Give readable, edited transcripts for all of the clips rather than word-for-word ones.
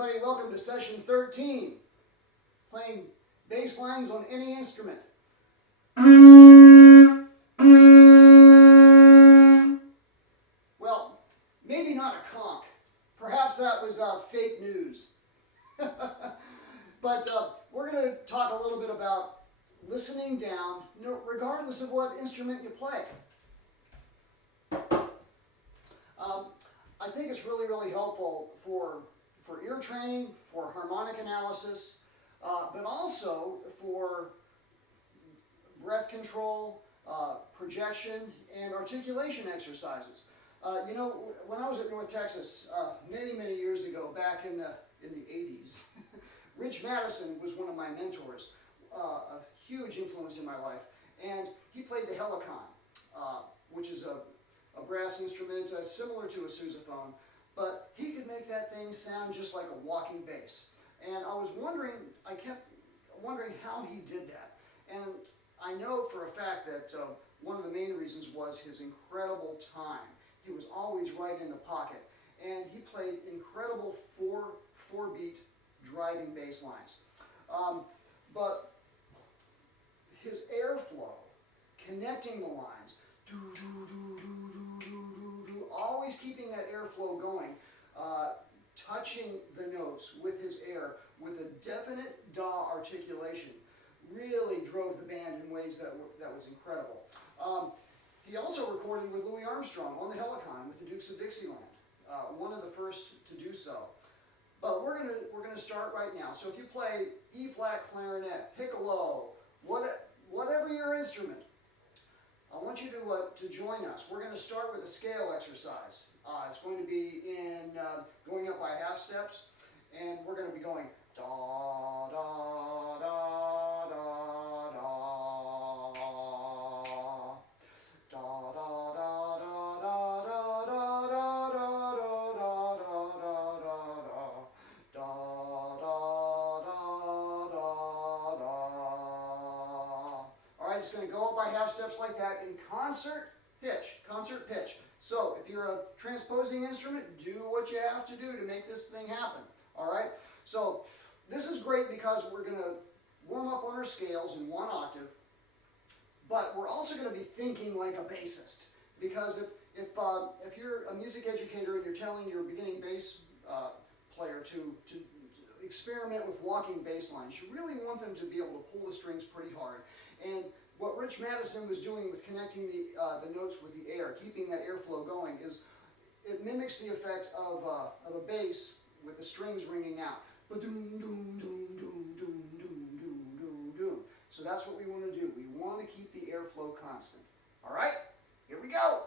everybody. Welcome to session 13, playing bass lines on any instrument. Well, maybe not a conch. Perhaps that was fake news. But we're going to talk a little bit about listening down, regardless of what instrument you play. I think it's really helpful for ear training, for harmonic analysis, but also for breath control, projection, and articulation exercises. When I was at North Texas many years ago, back in the 80s, Rich Madison was one of my mentors, a huge influence in my life, and he played the helicon, which is a brass instrument similar to a sousaphone, but he could make that thing sound just like a walking bass. And I kept wondering how he did that. And I know for a fact that one of the main reasons was his incredible time. He was always right in the pocket, and he played incredible four-beat driving bass lines. But his airflow, connecting the lines, always keeping that airflow going, touching the notes with his air, with a definite DAW articulation, really drove the band in ways that was incredible. He also recorded with Louis Armstrong on the helicon with the Dukes of Dixieland, one of the first to do so. But we're gonna start right now. So if you play E-flat clarinet, piccolo, whatever your instrument, I want you to join us. We're going to start with a scale exercise. It's going to be in going up by half steps, and we're going to be going da da da da da da da da da da da da It's going to go up by half steps like that in concert pitch. So if you're a transposing instrument, do what you have to do to make this thing happen. All right? So this is great because we're going to warm up on our scales in one octave, but we're also going to be thinking like a bassist. Because if you're a music educator and you're telling your beginning bass player to experiment with walking bass lines, you really want them to be able to pull the strings pretty hard. And what Rich Madison was doing with connecting the notes with the air, keeping that airflow going, is it mimics the effect of a bass with the strings ringing out. So that's what we want to do. We want to keep the airflow constant. All right? Here we go.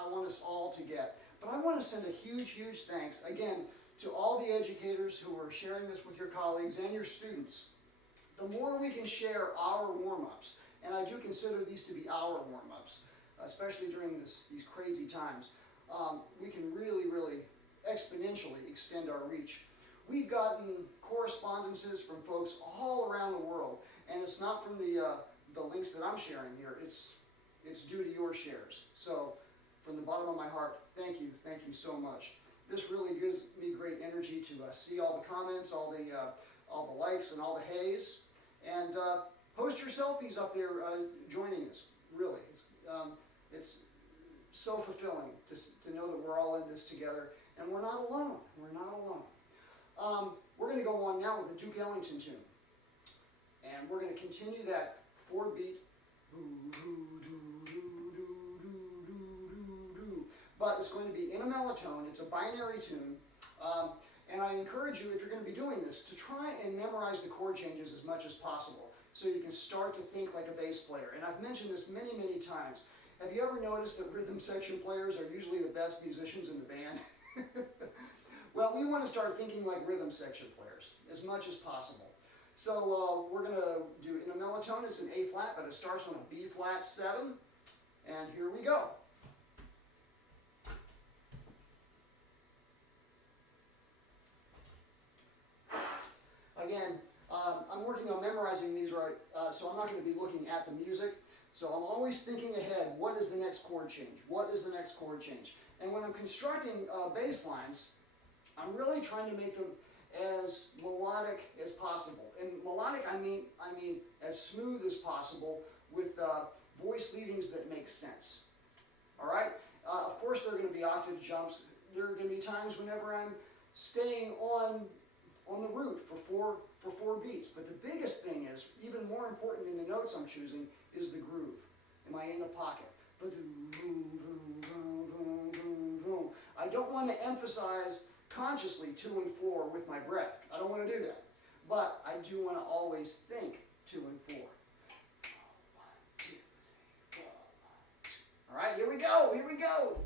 I want us all to get. But I want to send a huge, huge thanks, again, to all the educators who are sharing this with your colleagues and your students. The more we can share our warm-ups, and I do consider these to be our warm-ups, especially during these crazy times, we can really, really exponentially extend our reach. We've gotten correspondences from folks all around the world, and it's not from the links that I'm sharing here. It's due to your shares. So, from the bottom of my heart, thank you so much. This really gives me great energy to see all the comments, all the likes, and all the hays, and post your selfies up there joining us. Really, it's so fulfilling to know that we're all in this together, and we're not alone. We're not alone. We're going to go on now with the Duke Ellington tune, and we're going to continue that 4-beat. But it's going to be in a mellotone. It's a binary tune. And I encourage you, if you're going to be doing this, to try and memorize the chord changes as much as possible so you can start to think like a bass player. And I've mentioned this many, many times. Have you ever noticed that rhythm section players are usually the best musicians in the band? Well, we want to start thinking like rhythm section players as much as possible. So we're going to do in a mellotone. It's an A flat, but it starts on a B flat 7. And here we go. Again, I'm working on memorizing these right, so I'm not going to be looking at the music. So I'm always thinking ahead, what is the next chord change? What is the next chord change? And when I'm constructing bass lines, I'm really trying to make them as melodic as possible. And melodic, I mean as smooth as possible with voice leadings that make sense. All right? Of course, there are going to be octave jumps. There are going to be times whenever I'm staying on the root for four beats. But the biggest thing is, even more important than the notes I'm choosing, is the groove. Am I in the pocket? I don't want to emphasize consciously 2 and 4 with my breath. I don't want to do that. But I do want to always think 2 and 4. 1, 2, 3, 4, 1, 2. All right, here we go. Here we go.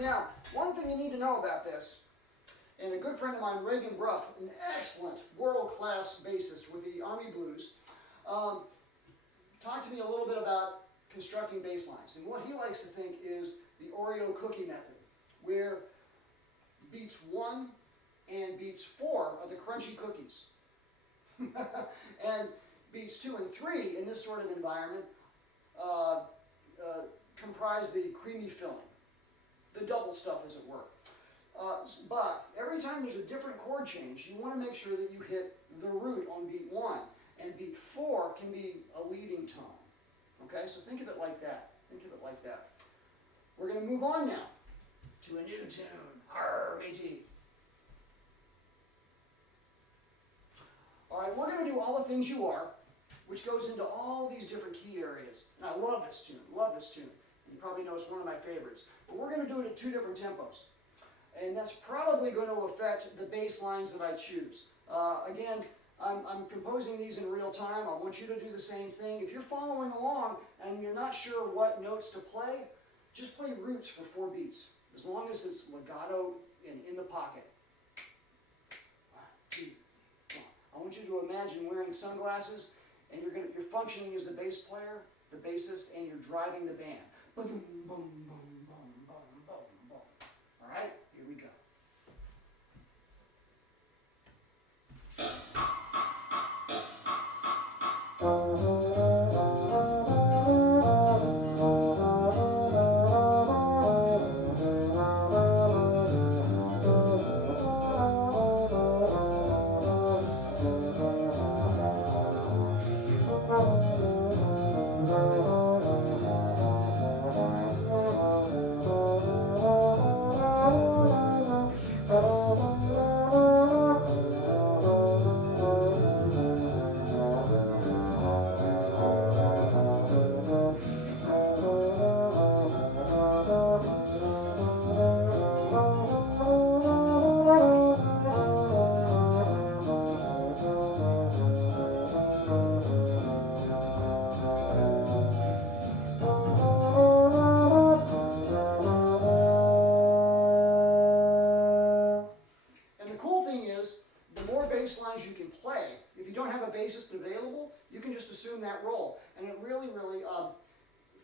Now, one thing you need to know about this, and a good friend of mine, Reagan Bruff, an excellent world-class bassist with the Army Blues, talked to me a little bit about constructing bass lines. And what he likes to think is the Oreo cookie method, where beats 1 and beats 4 are the crunchy cookies. And beats 2 and 3 in this sort of environment comprise the creamy filling. The double stuff, as it were. But every time there's a different chord change, you want to make sure that you hit the root on beat 1. And beat 4 can be a leading tone. Okay, so think of it like that. Think of it like that. We're going to move on now to a new tune. Arr, matey. All right, we're going to do All the Things You Are, which goes into all these different key areas. And I love this tune. Love this tune. You probably know it's one of my favorites. But we're going to do it at 2 different tempos. And that's probably going to affect the bass lines that I choose. Again, I'm composing these in real time. I want you to do the same thing. If you're following along and you're not sure what notes to play, just play roots for 4 beats, as long as it's legato and in the pocket. 1, 2, 3, 4. I want you to imagine wearing sunglasses and you're functioning as the bass player, the bassist, and you're driving the band. Boom, boom, boom, boom, boom, boom, boom. All right, here we go. Lines you can play. If you don't have a bassist available, you can just assume that role, and it really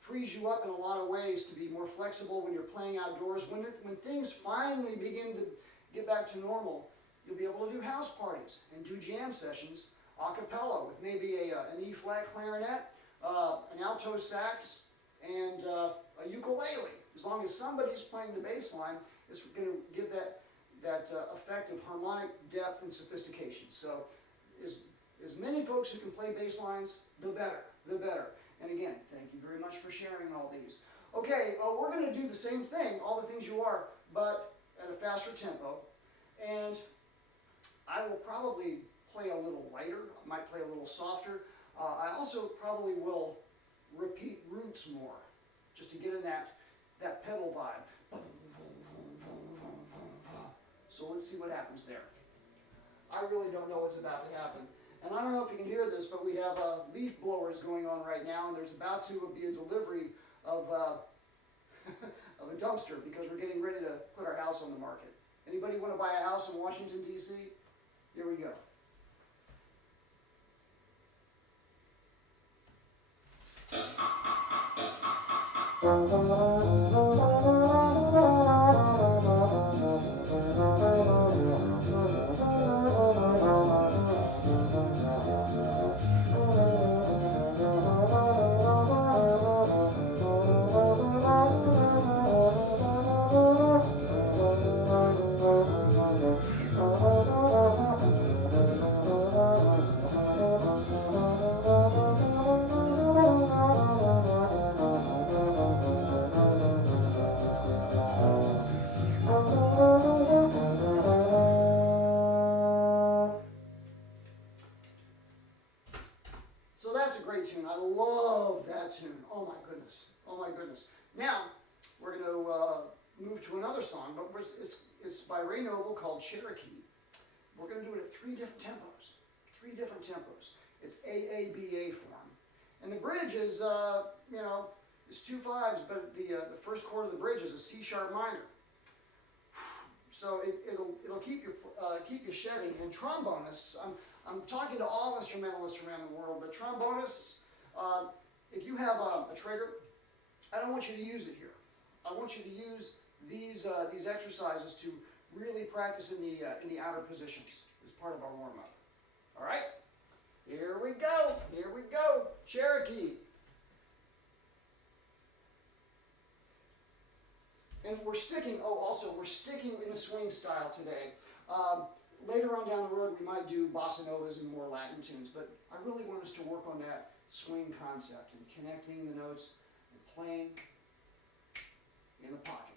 frees you up in a lot of ways to be more flexible when you're playing outdoors. When things finally begin to get back to normal, you'll be able to do house parties and do jam sessions a cappella with maybe an E-flat clarinet, an alto sax, and a ukulele. As long as somebody's playing the bass line, it's going to give that effect of harmonic depth and sophistication. So as many folks who can play bass lines, the better, the better. And again, thank you very much for sharing all these. Okay, we're going to do the same thing, all the things you are, but at a faster tempo. And I will probably play a little lighter. I might play a little softer. I also probably will repeat roots more, just to get in that pedal vibe. So let's see what happens there. I really don't know what's about to happen. And I don't know if you can hear this, but we have leaf blowers going on right now, and there's about to be a delivery of, of a dumpster because we're getting ready to put our house on the market. Anybody want to buy a house in Washington, D.C.? Here we go. So that's a great tune. I love that tune. Oh my goodness. Oh my goodness. Now, we're going to move to another song, but it's by Ray Noble called Cherokee. We're going to do it at 3 different tempos. 3 different tempos. It's AABA form. And the bridge is, it's 2 5s, but the first chord of the bridge is a C sharp minor. So it'll keep you shedding. And trombonists, I'm talking to all instrumentalists around the world, but trombonists, if you have a trigger, I don't want you to use it here. I want you to use these exercises to really practice in the outer positions as part of our warm-up. All right? Here we go. Here we go. Cherokee. And we're sticking in the swing style today. Later on down the road, we might do bossa novas and more Latin tunes, but I really want us to work on that swing concept and connecting the notes and playing in the pocket.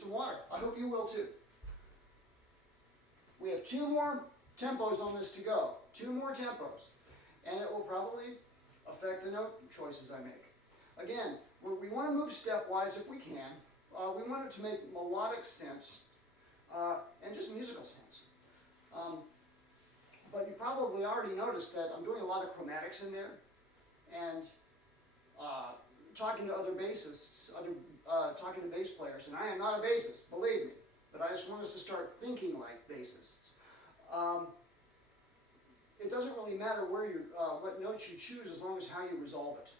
some water. I hope you will too. We have 2 more tempos on this to go. 2 more tempos. And it will probably affect the note choices I make. Again, we want to move stepwise if we can. We want it to make melodic sense and just musical sense. But you probably already noticed that I'm doing a lot of chromatics in there, and talking to other bassists, talking to bass players, and I am not a bassist, believe me, but I just want us to start thinking like bassists. It doesn't really matter where you, what notes you choose as long as how you resolve it.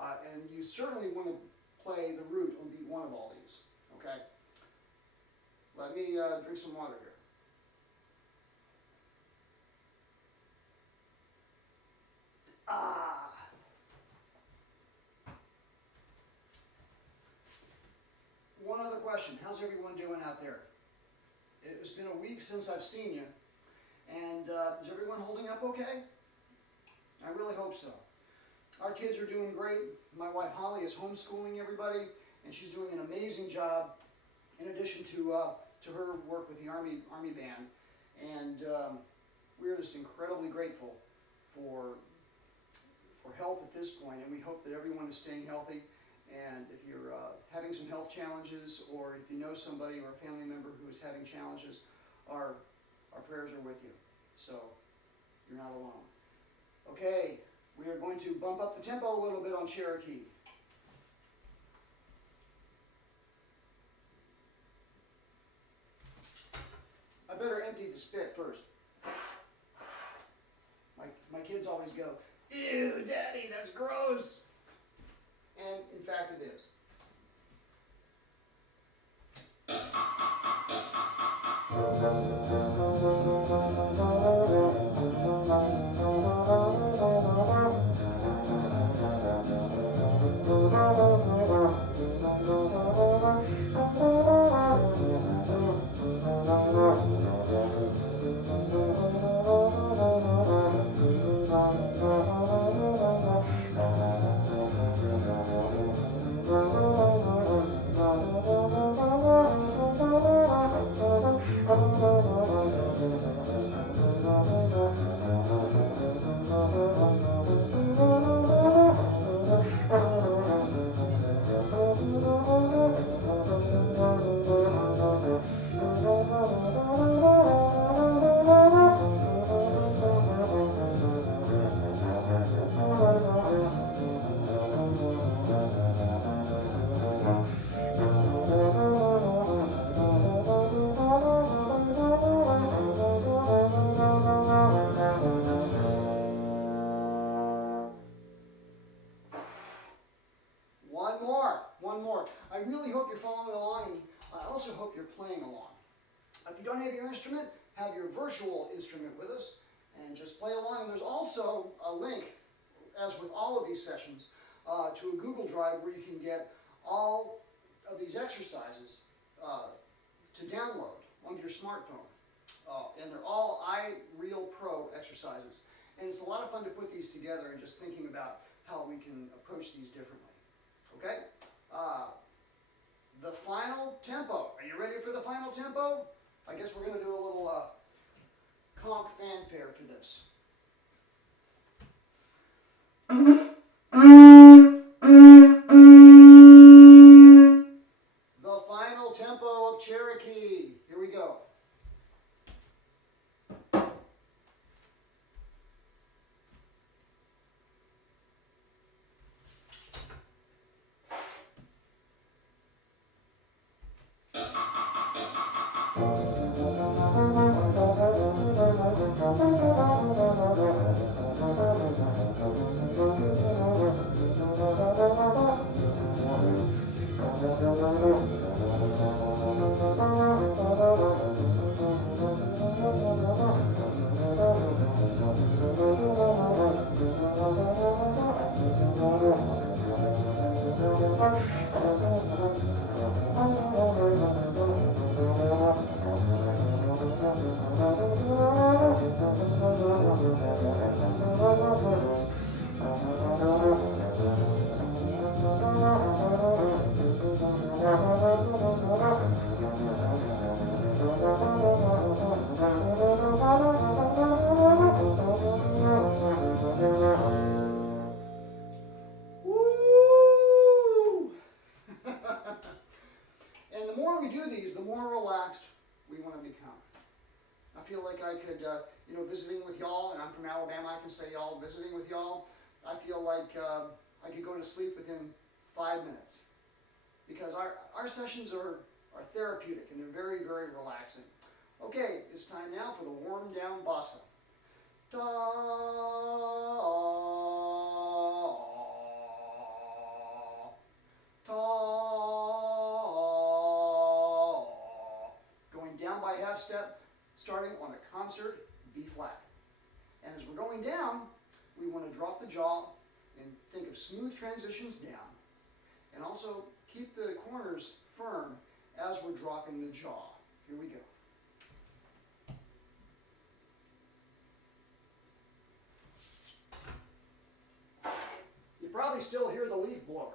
And you certainly want to play the root on beat 1 of all these, okay? Let me drink some water here. One other question. How's everyone doing out there? It's been a week since I've seen you. And is everyone holding up okay? I really hope so. Our kids are doing great. My wife Holly is homeschooling everybody, and she's doing an amazing job in addition to her work with the Army Band. And we're just incredibly grateful for health at this point, and we hope that everyone is staying healthy. And if you're having some health challenges, or if you know somebody or a family member who is having challenges, our prayers are with you. So you're not alone. Okay, we are going to bump up the tempo a little bit on Cherokee. I better empty the spit first. My kids always go, "Ew, Daddy, that's gross." And in fact it is. One more. I really hope you're following along, and I also hope you're playing along. If you don't have your instrument, have your virtual instrument with us, and just play along. And there's also a link, as with all of these sessions, to a Google Drive where you can get all of these exercises to download onto your smartphone. And they're all iReal Pro exercises. And it's a lot of fun to put these together and just thinking about how we can approach these differently. Okay? The final tempo. Are you ready for the final tempo? I guess we're going to do a little conch fanfare for this. The final tempo of Cherokee. Here we go. more we do these, the more relaxed we want to become. I feel like I could, visiting with y'all, and I'm from Alabama, I can say y'all, visiting with y'all, I feel like I could go to sleep within 5 minutes. Because our sessions are therapeutic, and they're very, very relaxing. Okay, it's time now for the warm down bossa. Da, ta, going down by half step, starting on a concert B flat. And as we're going down, we want to drop the jaw and think of smooth transitions down. And also keep the corners firm as we're dropping the jaw. Here we go. You probably still hear the leaf blower.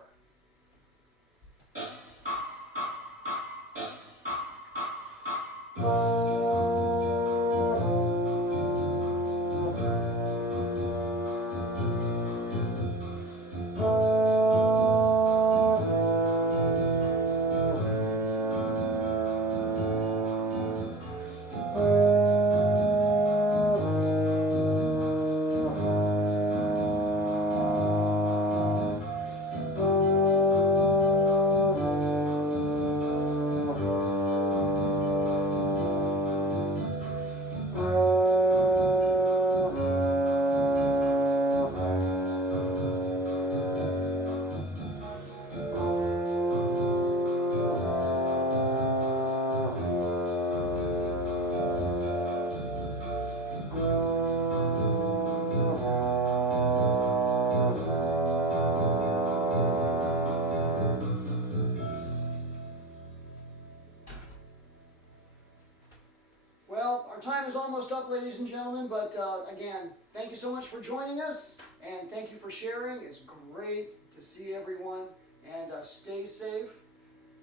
Well, our time is almost up, ladies and gentlemen, but again, thank you so much for joining us, and thank you for sharing. It's great to see everyone, and stay safe.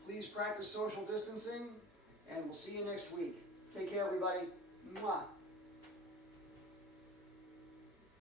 Please practice social distancing, and we'll see you next week. Take care, everybody. Mwah.